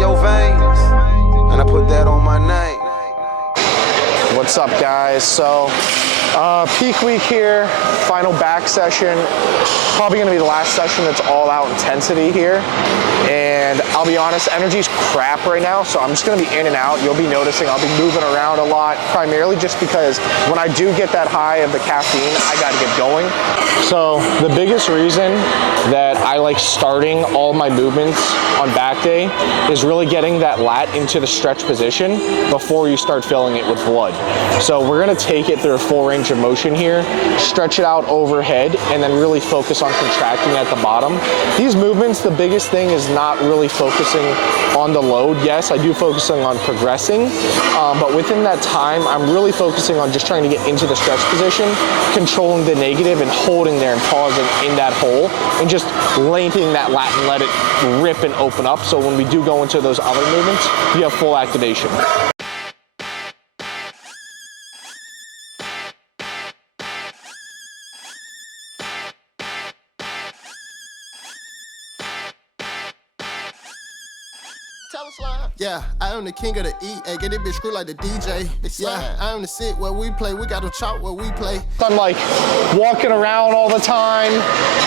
your veins, and I put that on my name. What's up, guys? So, peak week here, final back session. Probably gonna be the last session that's all out intensity here. And I'll be honest, energy's crap right now, so I'm just gonna be in and out. You'll be noticing I'll be moving around a lot, primarily just because when I do get that high of the caffeine, I gotta get going. So the biggest reason that I like starting all my movements on back day is really getting that lat into the stretch position before you start filling it with blood. So we're gonna take it through a full range of motion here, stretch it out overhead, and then really focus on contracting at the bottom. These movements, the biggest thing is not really focusing on the load. Yes, I do focusing on progressing, but within that time, I'm really focusing on just trying to get into the stretch position, controlling the negative and holding there and pausing in that hole, and just lengthening that lat and let it rip and open up. So when we do go into those other movements, you have full activation. Yeah, I am the king of the E. Hey, get it bitch screw like the DJ. Yeah, I am the sit where we play. We got to chop where we play. I'm like walking around all the time,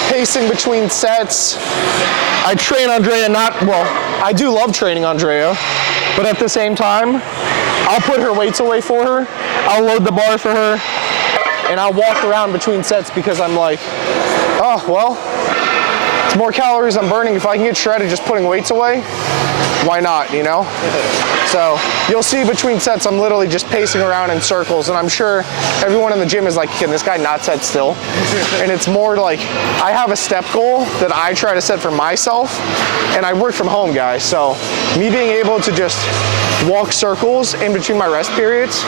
pacing between sets. I train Andrea I do love training Andrea, but at the same time, I'll put her weights away for her. I'll load the bar for her, and I'll walk around between sets because I'm like, oh, well, it's more calories I'm burning. If I can get shredded just putting weights away, why not, you know? So you'll see between sets, I'm literally just pacing around in circles, and I'm sure everyone in the gym is like, can this guy not set still? And it's more like, I have a step goal that I try to set for myself, and I work from home, guys. So me being able to just walk circles in between my rest periods,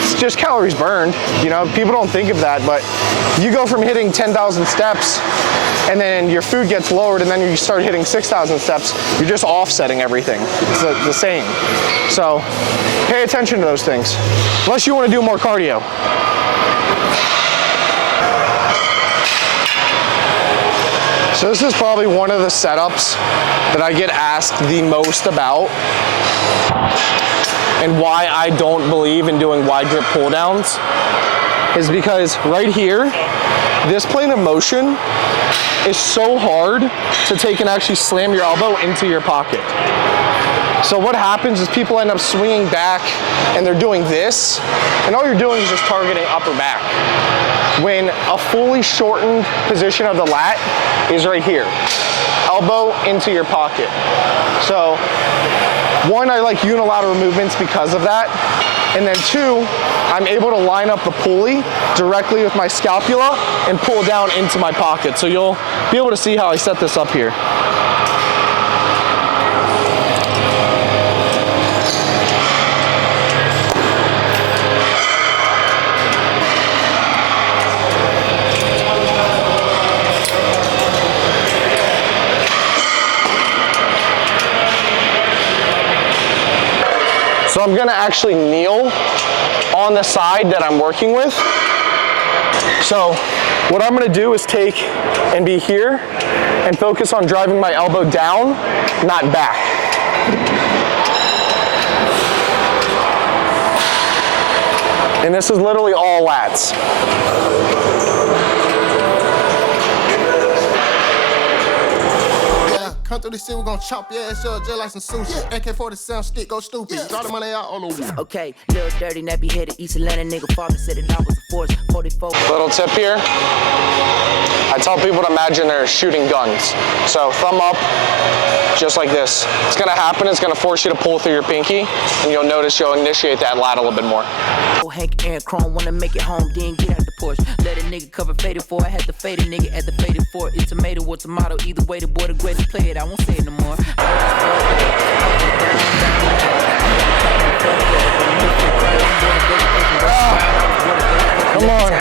it's just calories burned. You know, people don't think of that, but you go from hitting 10,000 steps and then your food gets lowered, and then you start hitting 6,000 steps, you're just offsetting everything. It's the same. So pay attention to those things, unless you want to do more cardio. So this is probably one of the setups that I get asked the most about, and why I don't believe in doing wide grip pull downs is because right here, this plane of motion is so hard to take and actually slam your elbow into your pocket. So what happens is people end up swinging back and they're doing this, and all you're doing is just targeting upper back. When a fully shortened position of the lat is right here, elbow into your pocket. So one, I like unilateral movements because of that. And then two, I'm able to line up the pulley directly with my scapula and pull down into my pocket. So you'll be able to see how I set this up here. So I'm gonna actually kneel on the side that I'm working with. So what I'm gonna do is take and be here and focus on driving my elbow down, not back. And this is literally all lats. Come through the city, we gon' chop your ass up just like some sushi. AK-47 stick, go stupid. Draw the money out on the wall. Okay, little dirty, nappy headed East Atlanta nigga. Father said it all was a force. 44. Little tip here. I tell people to imagine they're shooting guns. So thumb up, just like this. It's gonna happen, it's gonna force you to pull through your pinky, and you'll notice you'll initiate that lat a little bit more. Oh, Hank Aaron Chrome, wanna make it home, then get out the Porsche. Let a nigga cover faded for. I had to fade a nigga at the faded for. It's tomato or tomato, either way, the boy the greatest play it. I won't say it no more. Come on.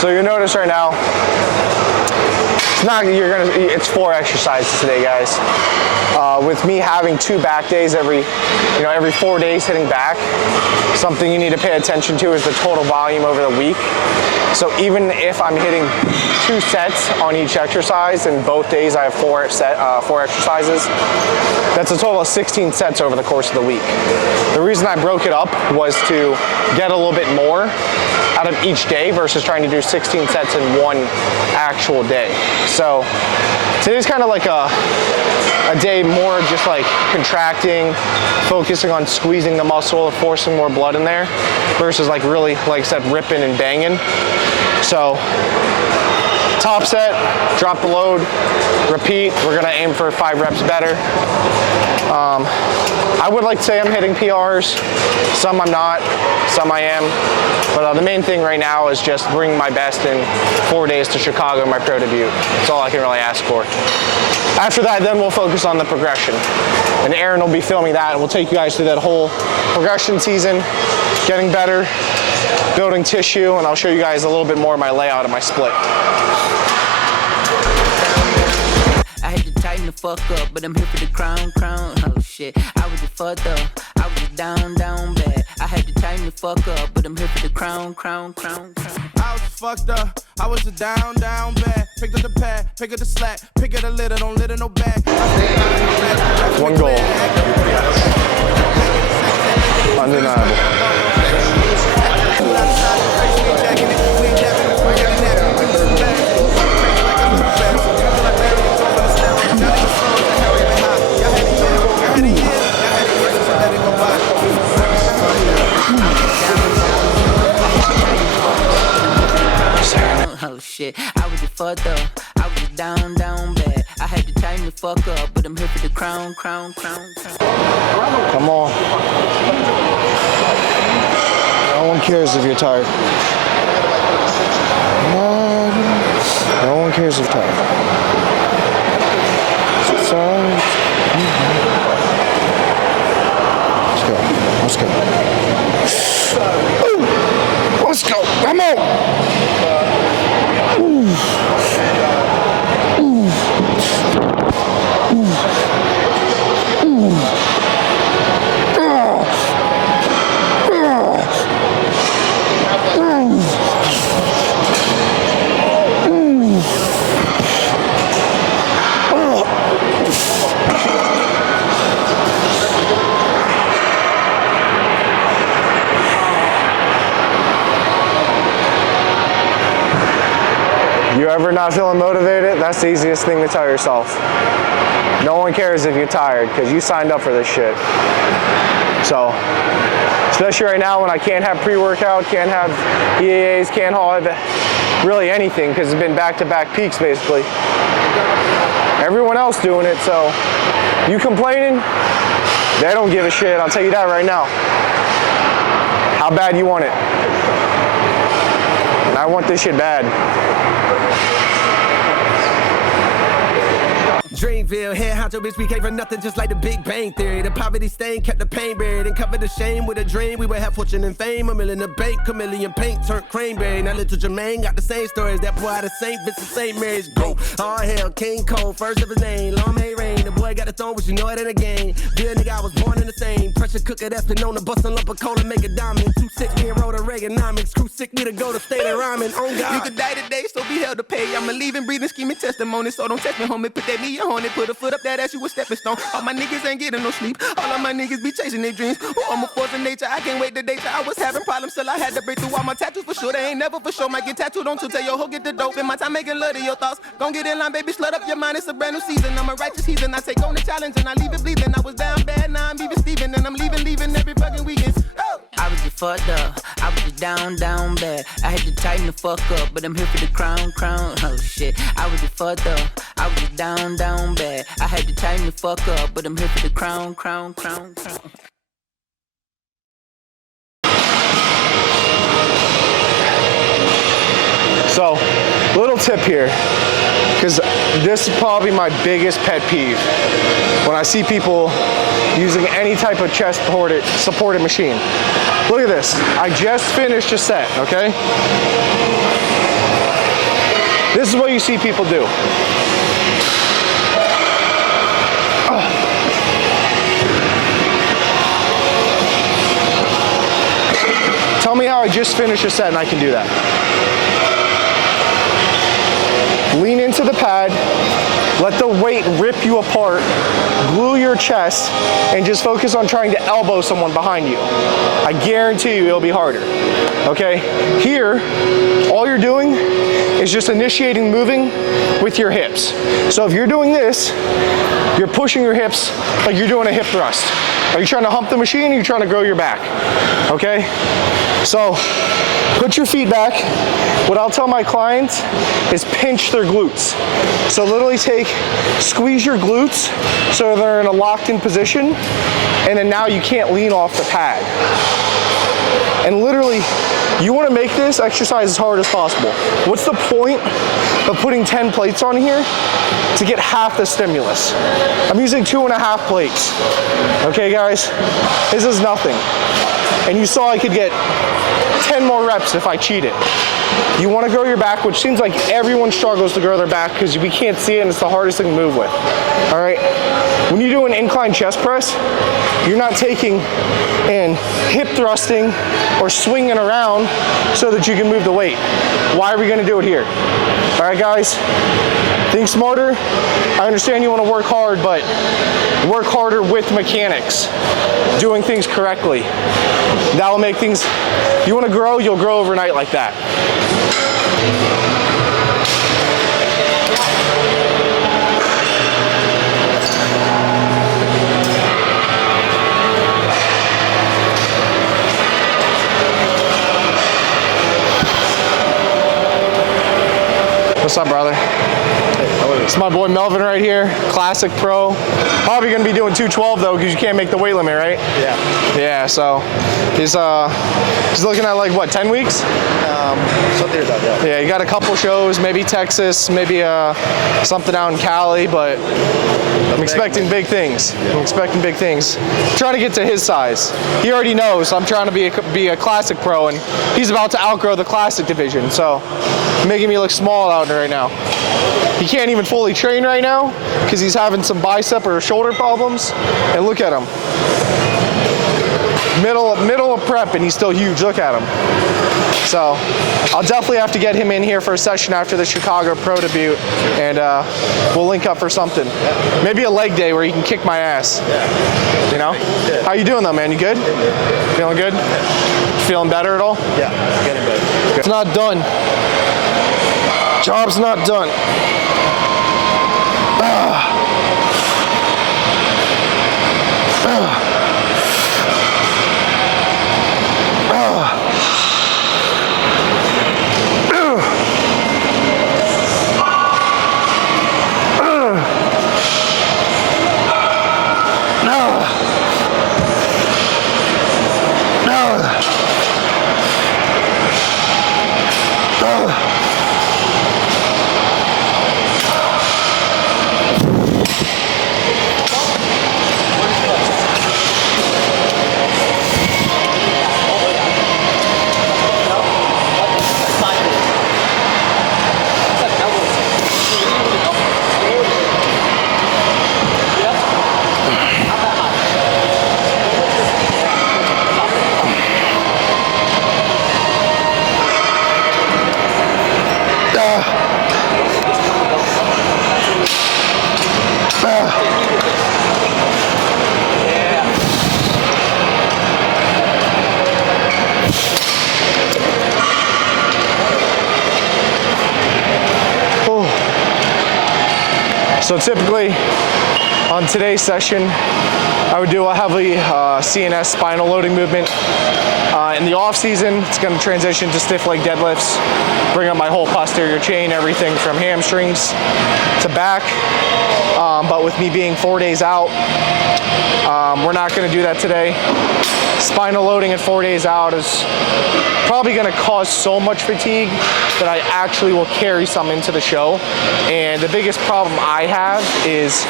So you notice right now, It's not, it's 4 exercises today, guys. With me having 2 back days every 4 days hitting back, something you need to pay attention to is the total volume over the week. So even if I'm hitting 2 sets on each exercise, and both days I have 4 exercises, that's a total of 16 sets over the course of the week. The reason I broke it up was to get a little bit more out of each day versus trying to do 16 sets in one actual day. So today's kind of like a day more just like contracting, focusing on squeezing the muscle, forcing more blood in there, versus like really, like I said, ripping and banging. So top set, drop the load, repeat. We're gonna aim for 5 reps better. I would like to say I'm hitting PRs. Some I'm not, some I am. But the main thing right now is just bring my best in 4 days to Chicago, my pro debut. That's all I can really ask for. After that, then we'll focus on the progression. And Aaron will be filming that, and we'll take you guys through that whole progression season, getting better, building tissue, and I'll show you guys a little bit more of my layout of my split. I had to tighten the fuck up, but I'm here for the crown. Oh shit, I was just fucked up. I was just down bad. I had to tighten the fuck up, but I'm here for the crown. I was fucked up. I was just down bad. Pick up the pad, pick up the slack, pick up the litter, don't litter no back. One goal. Undeniable. Oh shit, I was just fucked up. I was just down bad. I had to tighten the fuck up, but I'm here for the crown. Come on. No one cares if you're tired. No one cares if you're tired. Let's go. Let's go. Come on. You ever not feeling motivated? That's the easiest thing to tell yourself. No one cares if you're tired because you signed up for this shit. So, especially right now when I can't have pre-workout, can't have EAAs, can't have really anything because it's been back-to-back peaks basically. Everyone else doing it, so you complaining? They don't give a shit, I'll tell you that right now. How bad you want it? And I want this shit bad. Dreamville, head honcho, bitch, we came for nothing just like the Big Bang Theory. The poverty stain kept the pain buried and covered the shame with a dream. We would have fortune and fame, a million in the bank, chameleon paint turned cranberry. Now little Jermaine got the same stories. That boy out of St. Vincent, St. Mary's, go. All hell, King Cole, first of his name. Long may rain, the boy got the throne, but you know it ain't a game. Good nigga, I was born in the same. Pressure cooker that's been known to bust a lump of coal and make a diamond. Too sick, me and wrote a Reaganomics. Screw sick, me to go to state of rhyming. On God. You could die today, so be held to pay. I'm a leaving, breathing, scheming testimony. So don't test me, homie. Put that million on it, put a foot up that ass, you a stepping stone. All my niggas ain't getting no sleep. All of my niggas be chasing their dreams. Ooh, I'm a force of nature. I can't wait the day till I was having problems till I had to break through all my tattoos for sure. They ain't never for sure. Might get tattooed on to tell your hoe get the dope. In my time making love to your thoughts. Gon' get in line, baby. Slut up your mind. It's a brand new season. I'm a righteous heathen. I take on the challenge and I leave it bleeding. I was down bad, now I'm leaving Steven. And I'm leaving every fucking weekend. Oh. I was just fucked up. I was just down bad. I had to tighten the fuck up, but I'm here for the crown. Oh shit. I was just fucked up. I was just down bad. I had to tighten the fuck up, but I'm here for the crown. So, little tip here, because this is probably my biggest pet peeve. When I see people using any type of chest supported machine. Look at this. I just finished a set, okay? This is what you see people do. Tell me how I just finished a set and I can do that. Lean into the pad, let the weight rip you apart, glue your chest, and just focus on trying to elbow someone behind you. I guarantee you it'll be harder, okay? Here, all you're doing is just initiating moving with your hips. So if you're doing this, you're pushing your hips like you're doing a hip thrust. Are you trying to hump the machine or are you trying to grow your back? Okay? So put your feet back. What I'll tell my clients is pinch their glutes. So literally squeeze your glutes so they're in a locked in position, and then now you can't lean off the pad. And literally, you want to make this exercise as hard as possible. What's the point of putting 10 plates on here? To get half the stimulus. I'm using 2.5 plates. Okay, guys? This is nothing. And you saw I could get 10 more reps if I cheated. You want to grow your back, which seems like everyone struggles to grow their back because we can't see it and it's the hardest thing to move with. All right? When you do an incline chest press, you're not taking and hip thrusting or swinging around so that you can move the weight. Why are we going to do it here? All right, guys? Think smarter. I understand you want to work hard, but work harder with mechanics, doing things correctly. That will make things, you want to grow, you'll grow overnight like that. What's up, brother? It's my boy Melvin right here, classic pro. Probably gonna be doing 212 though, because you can't make the weight limit, right? Yeah. Yeah, so he's looking at like what, 10 weeks? Something like that. Yeah, he got a couple shows, maybe Texas, maybe something out in Cali, but I'm expecting big things. I'm expecting big things. I'm trying to get to his size. He already knows I'm trying to be a classic pro, and he's about to outgrow the classic division, so making me look small out there right now. He can't even fully train right now because he's having some bicep or shoulder problems. And look at him. Middle of prep and he's still huge. Look at him. So I'll definitely have to get him in here for a session after the Chicago Pro debut, and we'll link up for something. Maybe a leg day where he can kick my ass. You know? How you doing though, man? You good? Feeling good? Feeling better at all? Yeah, getting better. It's not done. Job's not done. So typically on today's session, I would do a heavy CNS spinal loading movement. In the off season, it's going to transition to stiff leg deadlifts, bring up my whole posterior chain, everything from hamstrings to back. But with me being 4 days out, we're not going to do that today. Spinal loading at 4 days out is probably going to cause so much fatigue that I actually will carry some into the show. And the biggest problem I have is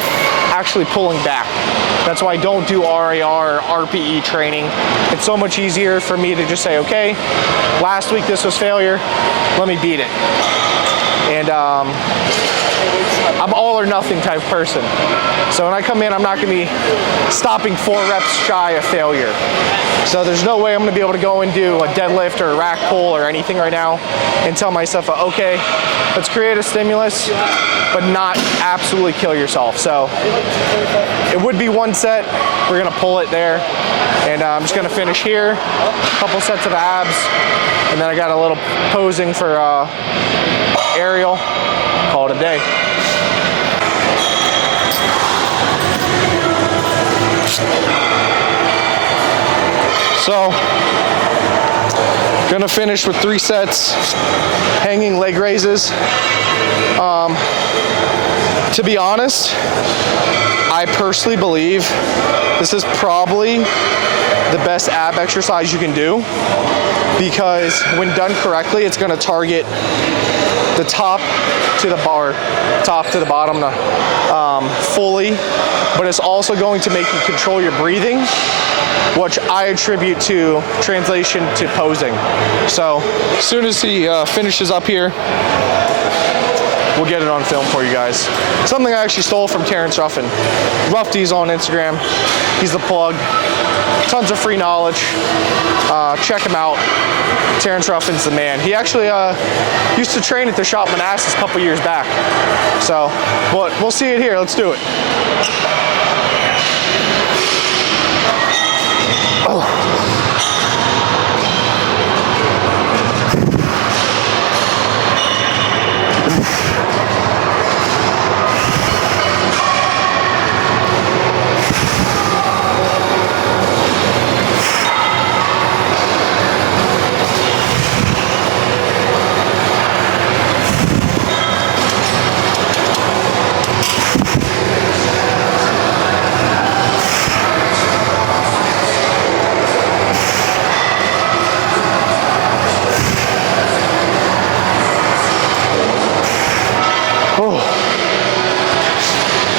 actually pulling back. That's why I don't do RAR or RPE training. It's so much easier for me to just say, okay, last week this was failure, let me beat it. And I'm all or nothing type person. So when I come in, I'm not gonna be stopping 4 reps shy of failure. So there's no way I'm gonna be able to go and do a deadlift or a rack pull or anything right now and tell myself, okay, let's create a stimulus, but not absolutely kill yourself. So it would be 1 set. We're gonna pull it there. And I'm just gonna finish here, a couple sets of abs, and then I got a little posing for aerial, call it a day. So, gonna finish with 3 sets, hanging leg raises. To be honest, I personally believe this is probably the best ab exercise you can do, because when done correctly, it's gonna target the top to the bar, top to the bottom fully, but it's also going to make you control your breathing, which I attribute to translation to posing. So as soon as he finishes up here, we'll get it on film for you guys. Something I actually stole from Terrence Ruffin. Rufty's on Instagram. He's the plug. Tons of free knowledge. Check him out. Terrence Ruffin's the man. He actually used to train at the shop Manassas a couple years back. So, but we'll see it here. Let's do it. Oh.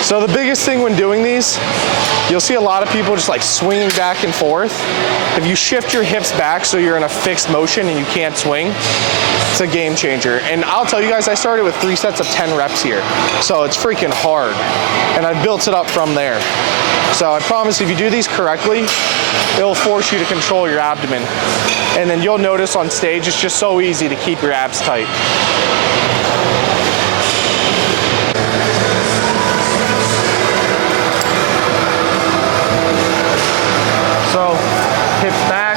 So the biggest thing when doing these, you'll see a lot of people just like swinging back and forth. If you shift your hips back so you're in a fixed motion and you can't swing, it's a game changer. And I'll tell you guys, I started with 3 sets of 10 reps here. So it's freaking hard. And I've built it up from there. So I promise if you do these correctly, it'll force you to control your abdomen. And then you'll notice on stage, it's just so easy to keep your abs tight. So, hips back.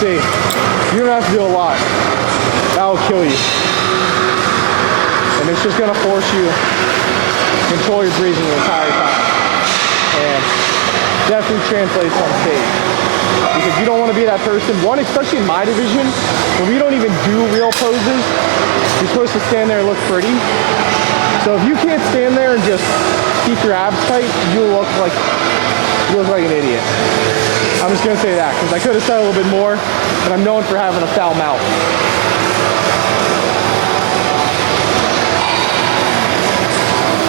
See, you don't have to do a lot. That'll kill you. And it's just gonna force you to control your breathing the entire time. And definitely translates on stage. Because you don't want to be that person, one, especially in my division, where we don't even do real poses. You're supposed to stand there and look pretty. So if you can't stand there and just keep your abs tight, you look like an idiot. I'm just gonna say that, because I could have said a little bit more, but I'm known for having a foul mouth.